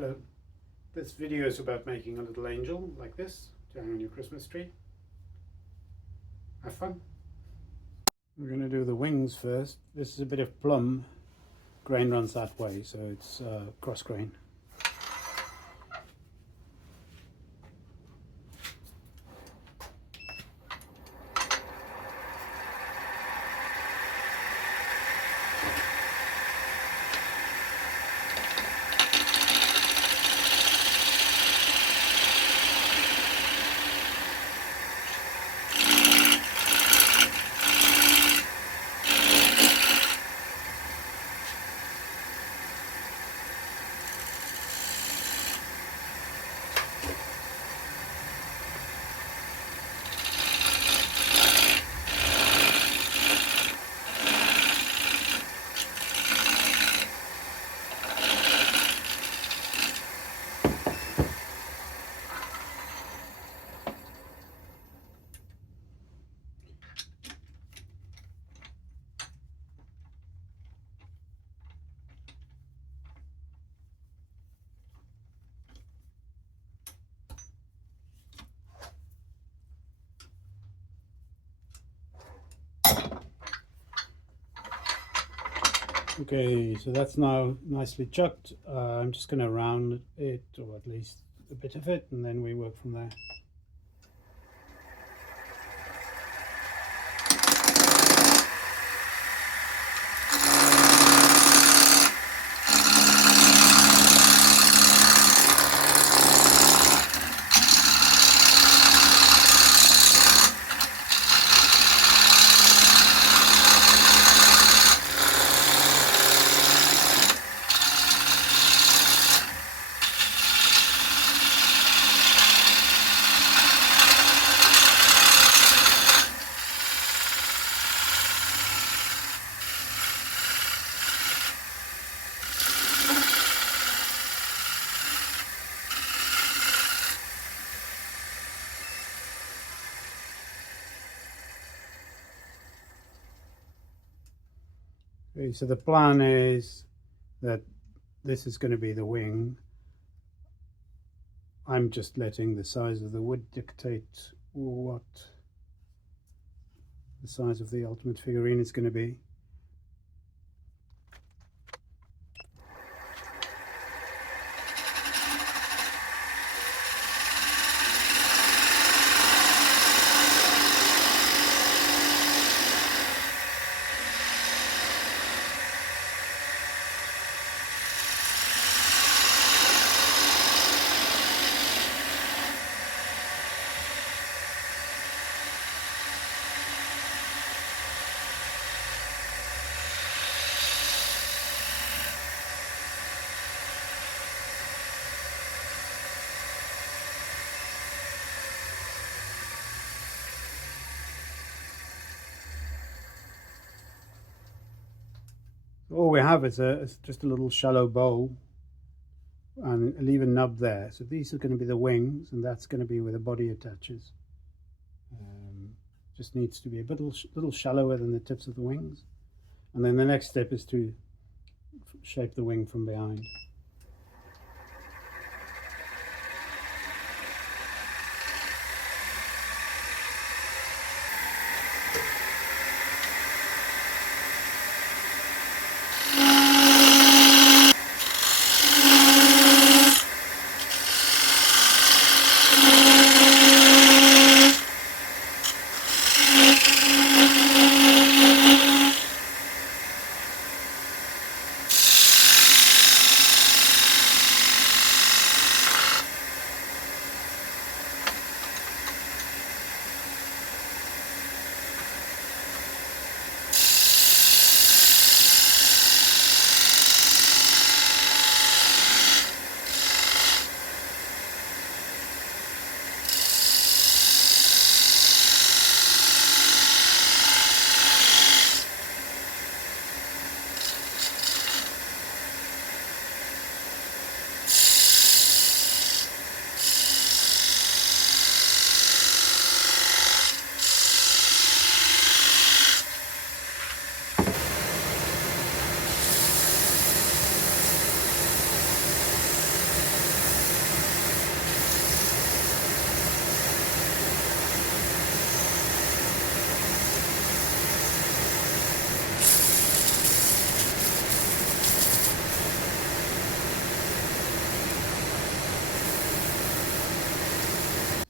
Hello, this video is about making a little angel like this to hang on your Christmas tree. Have fun. We're going to do the wings first. This is a bit of plum. Grain runs that way, so it's cross grain. Okay, so that's now nicely chucked. I'm just going to round it, or at least a bit of it, and then we work from there. Okay, so the plan is that this is going to be the wing. I'm just letting the size of the wood dictate what the size of the ultimate figurine is going to be. All we have is just a little shallow bowl and leave a nub there. So these are going to be the wings, and that's going to be where the body attaches. Just needs to be a little shallower than the tips of the wings. And then the next step is to shape the wing from behind.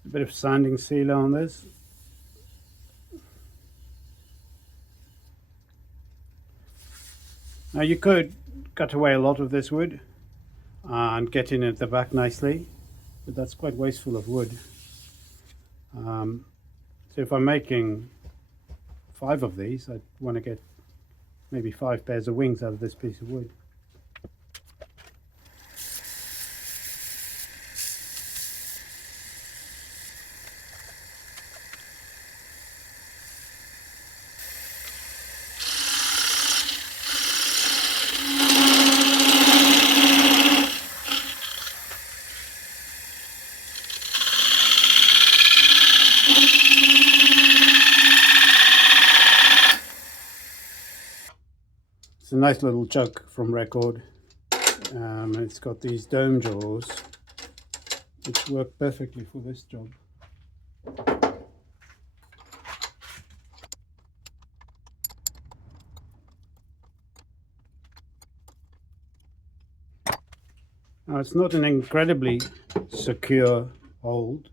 A bit of sanding sealer on this. Now you could cut away a lot of this wood and get in at the back nicely, but that's quite wasteful of wood. So if I'm making 5 of these, I want to get maybe 5 pairs of wings out of this piece of wood. It's a nice little chuck from Record. It's got these dome jaws which work perfectly for this job. Now it's not an incredibly secure hold,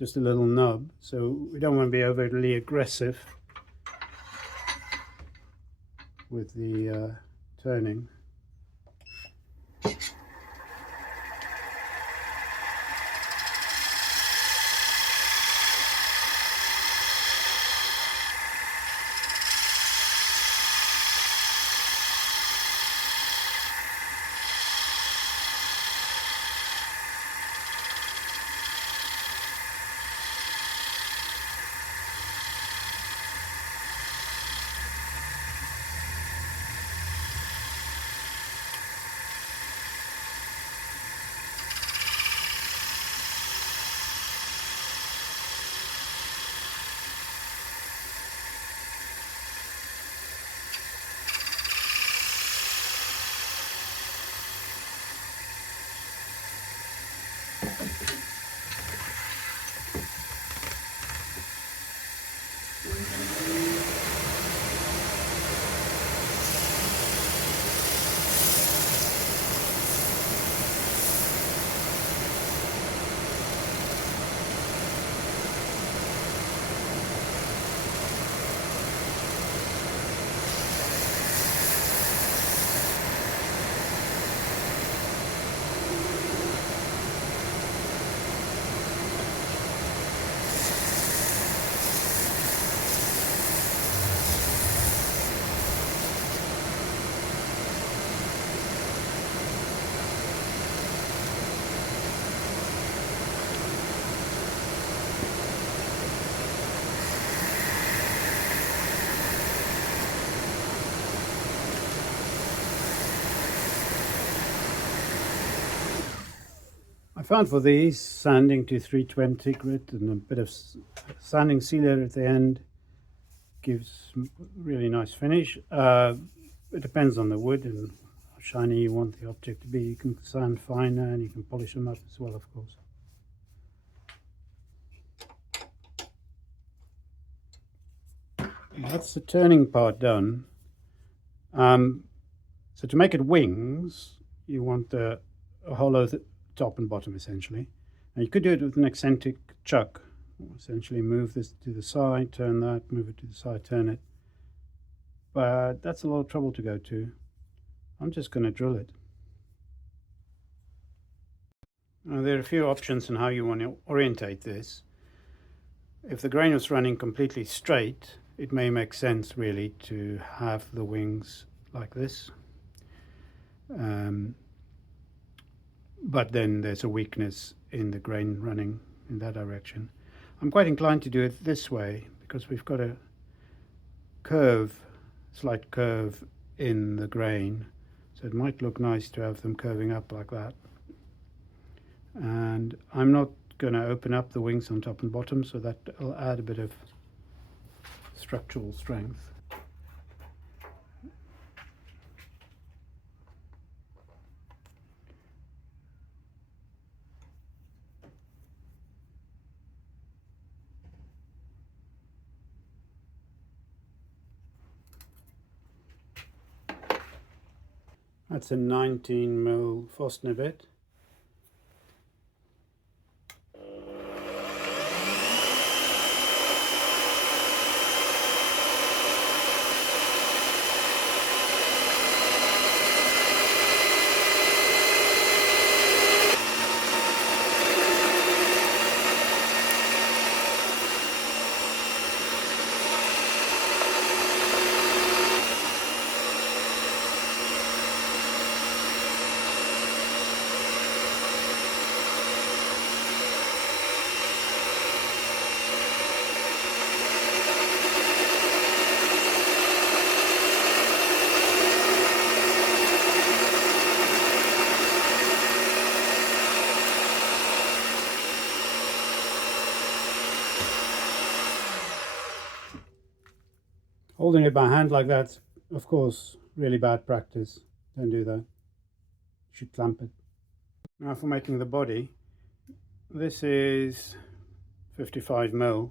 just a little nub, so we don't want to be overly aggressive with the turning. I found for these, sanding to 320 grit and a bit of sanding sealer at the end gives really nice finish. It depends on the wood and how shiny you want the object to be. You can sand finer and you can polish them up as well, of course. That's the turning part done. So to make it wings, you want a hollow top and bottom essentially. Now you could do it with an eccentric chuck. Essentially move this to the side, turn that, move it to the side, turn it. But that's a lot of trouble to go to. I'm just going to drill it. Now there are a few options on how you want to orientate this. If the grain was running completely straight, it may make sense really to have the wings like this. But then there's a weakness in the grain running in that direction. I'm quite inclined to do it this way because we've got a slight curve in the grain, so it might look nice to have them curving up like that. And I'm not going to open up the wings on top and bottom, so that will add a bit of structural strength. That's a 19mm Forstner bit. Holding it by hand like that, of course, really bad practice. Don't do that. You should clamp it. Now for making the body, this is 55mm,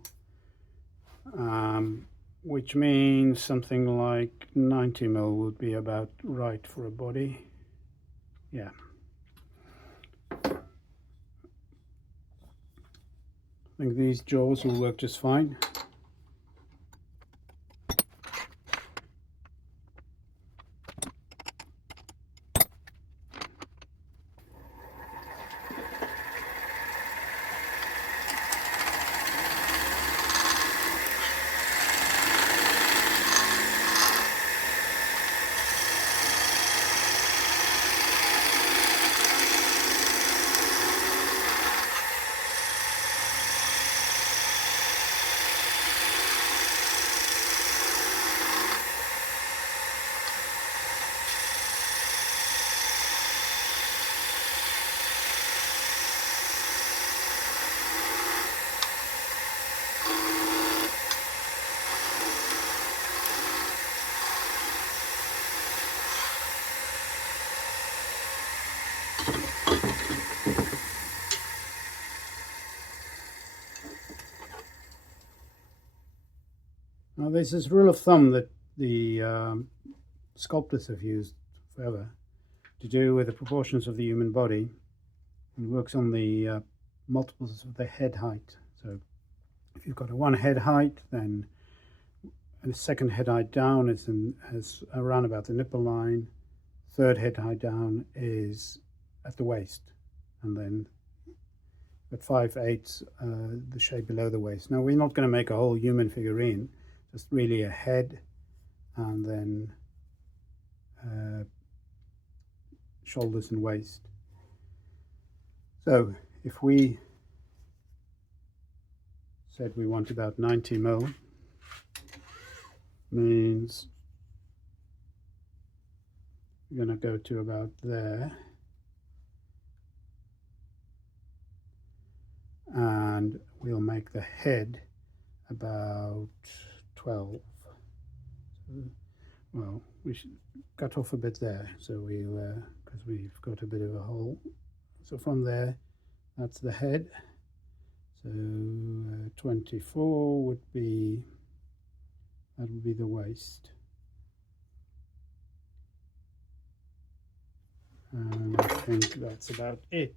which means something like 90mm would be about right for a body. Yeah. I think these jaws will work just fine. Now there's this rule of thumb that the sculptors have used forever to do with the proportions of the human body, and works on the multiples of the head height. So if you've got a one head height, then the second head height down is around about the nipple line, third head height down is at the waist, and then at 5/8 the shape below the waist. Now we're not going to make a whole human figurine, just really a head and then shoulders and waist. So if we said we want about 90mm, means we're going to go to about there, and we'll make the head about 12. Well, we should cut off a bit there, so we'll because we've got a bit of a hole. So from there, that's the head. So 24 would be, that would be the waist. And I think that's about it.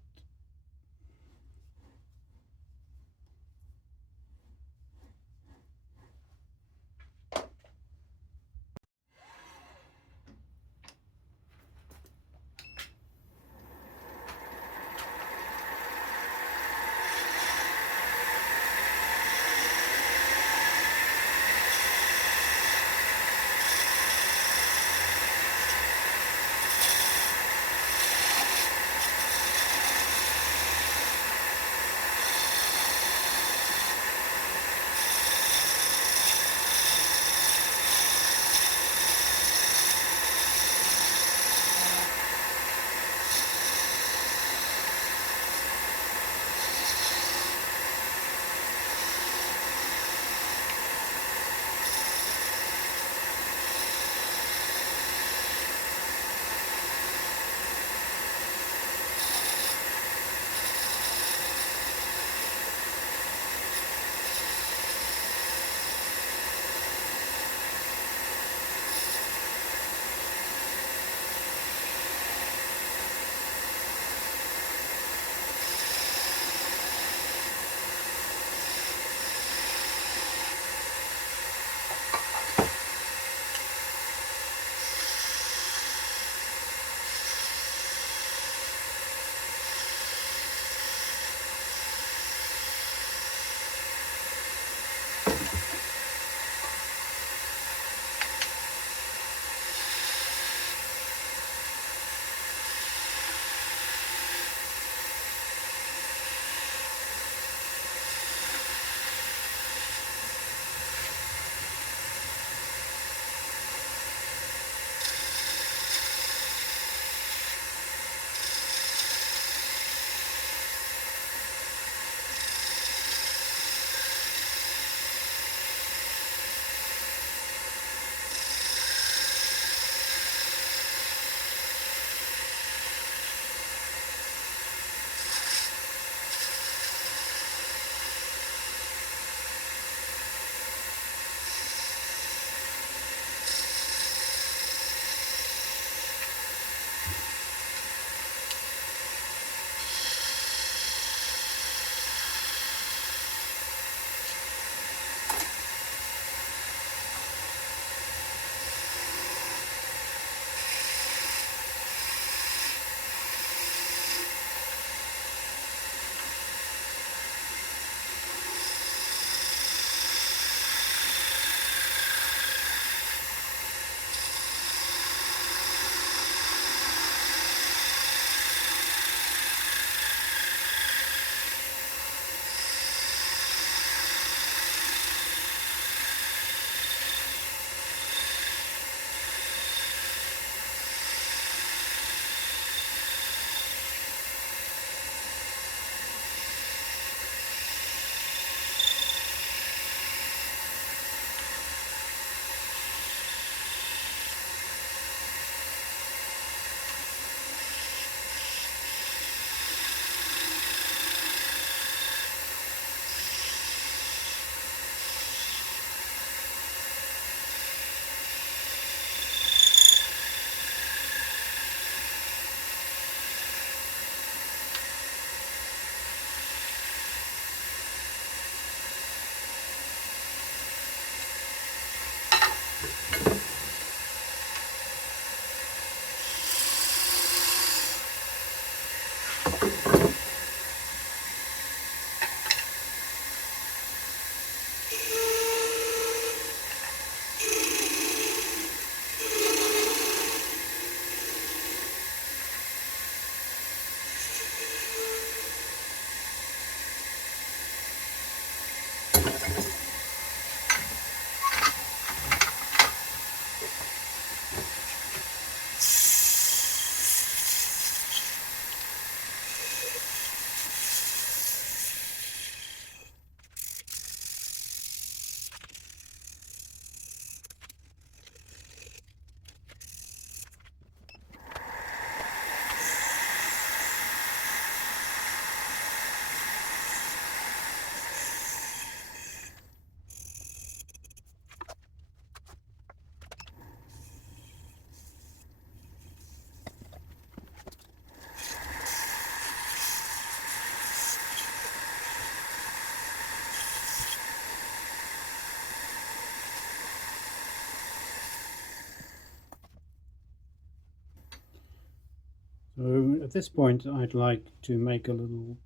So at this point I'd like to make a little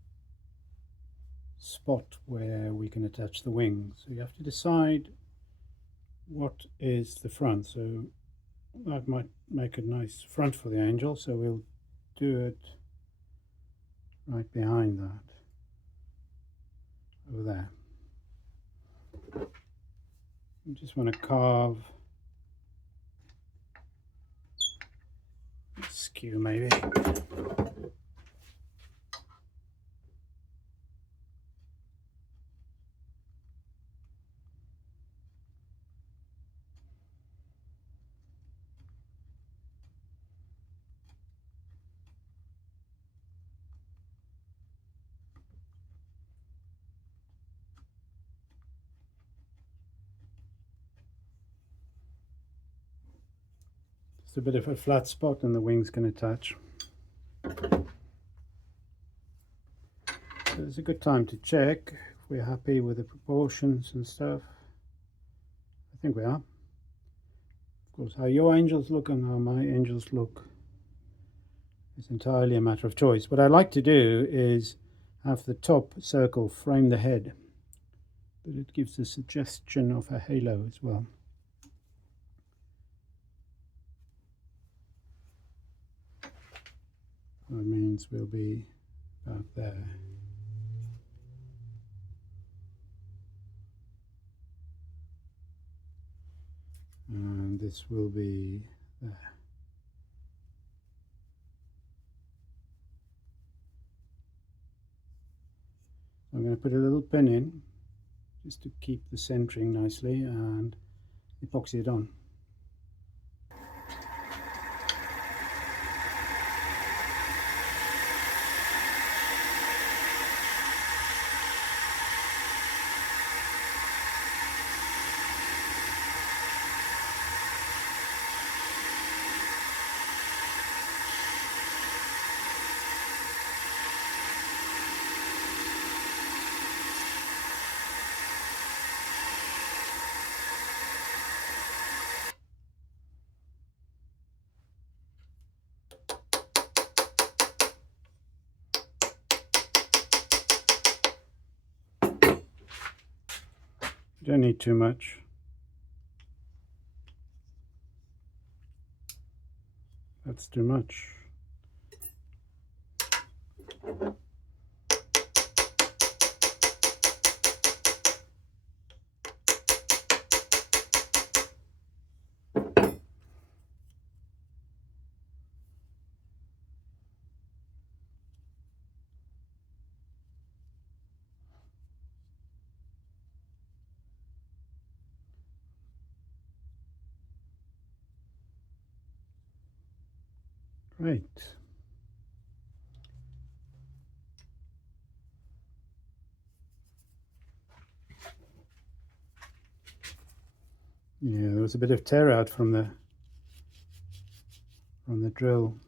spot where we can attach the wings. So you have to decide what is the front. So that might make a nice front for the angel, so we'll do it right behind that, over there. You just want to carve skew maybe. Just a bit of a flat spot and the wings can attach. So it's a good time to check if we're happy with the proportions and stuff. I think we are. Of course, how your angels look and how my angels look is entirely a matter of choice. What I like to do is have the top circle frame the head, but it gives a suggestion of a halo as well. That means we'll be about there. And this will be there. I'm going to put a little pin in just to keep the centering nicely and epoxy it on. You don't need too much. That's too much. Great. Yeah, there was a bit of tear out from the drill.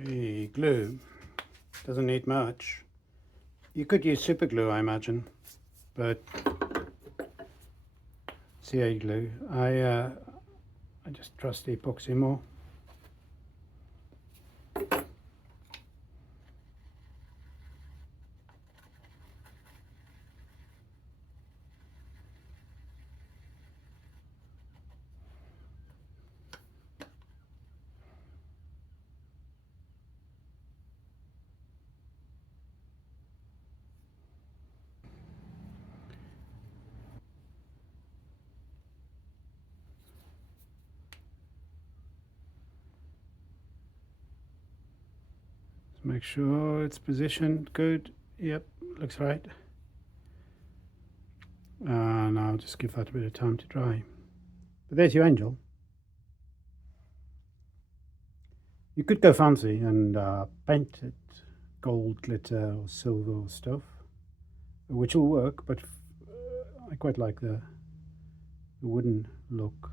Okay, glue. Doesn't need much. You could use super glue, I imagine, but CA glue. I just trust the epoxy more. Make sure it's positioned good. Yep, looks right. And I'll just give that a bit of time to dry. But there's your angel. You could go fancy and paint it gold, glitter or silver or stuff, which will work, but I quite like the wooden look.